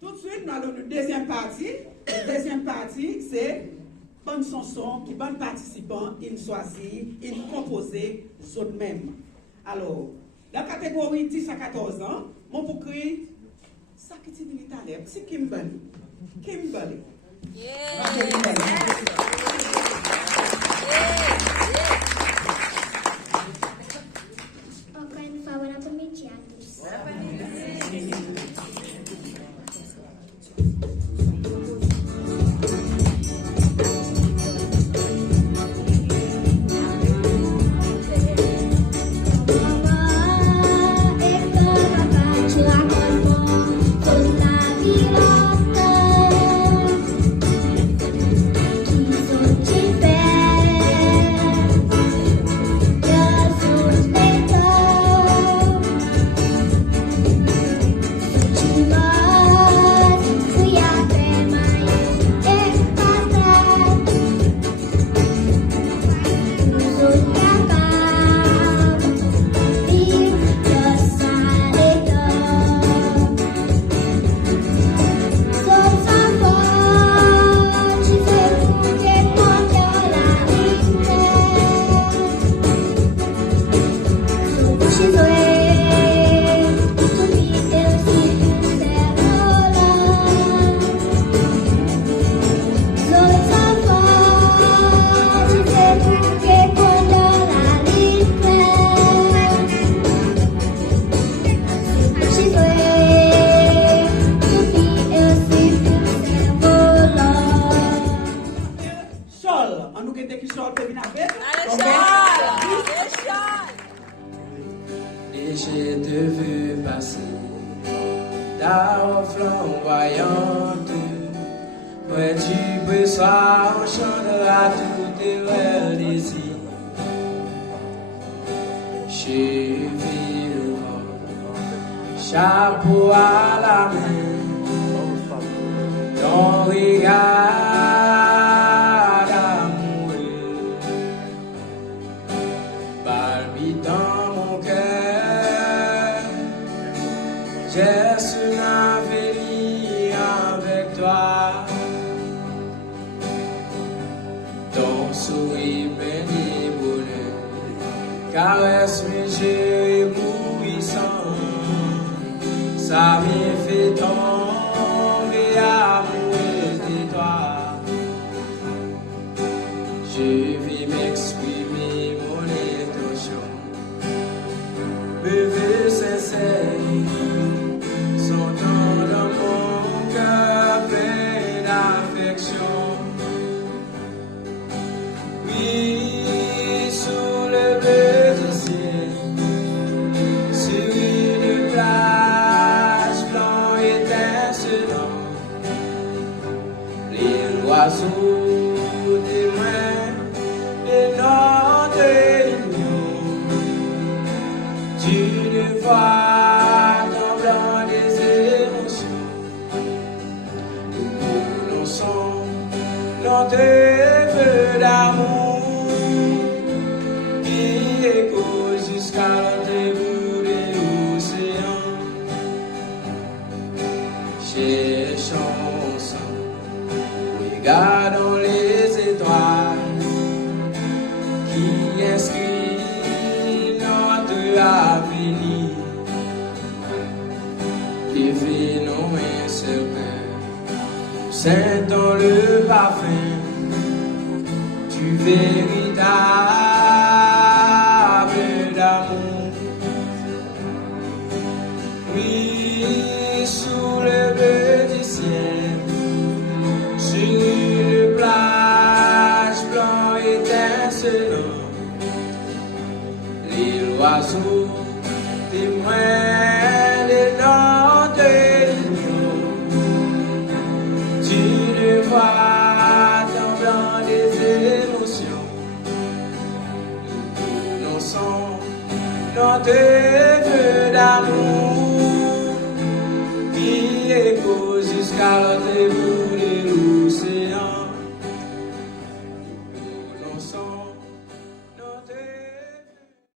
Tout de suite, nous allons une deuxième partie. La deuxième partie, c'est bonne chanson qui bonne participant, ils choisissent, ils composent eux-mêmes. Alors, la catégorie 10 à 14 ans, mon pour créer ça qui est militaire, c'est Kimberly. Kimberly. Encore une fois, bon après-midi à tous. Et j'ai te vu passer ta flamboyante. Ouais, tu peux soir, on chantera tous tes vrais désirs. Cheville le vent, chapeau à la main, ton regard. J'ai su l'avenir avec toi. Ton sourire plein de bonheur caresse mes yeux éblouissants. Ça me fait tomber amoureuse de toi. Je vais m'exprimer mon intention. Me veux sincère. Oui, sous le bleu du ciel, sur une plage blanc étincelant, les oiseaux témoins de notre union, d'une voix tremblant des émotions, nous prononçons notre vœu d'amour. Jusqu'à l'autre de l'océan, cherchons ensemble, regardons les étoiles qui inscrivent notre avenir. Devenons un seul cœur, sentons le parfum du véritable d'amour. Oui, sous le bleu du ciel, sur une plage blanc étincelant, les oiseaux témoins de notre union, d'une voix tremblant des émotions. Notre vœu d'amour qui écho jusqu'à l'autre bout de l'eau.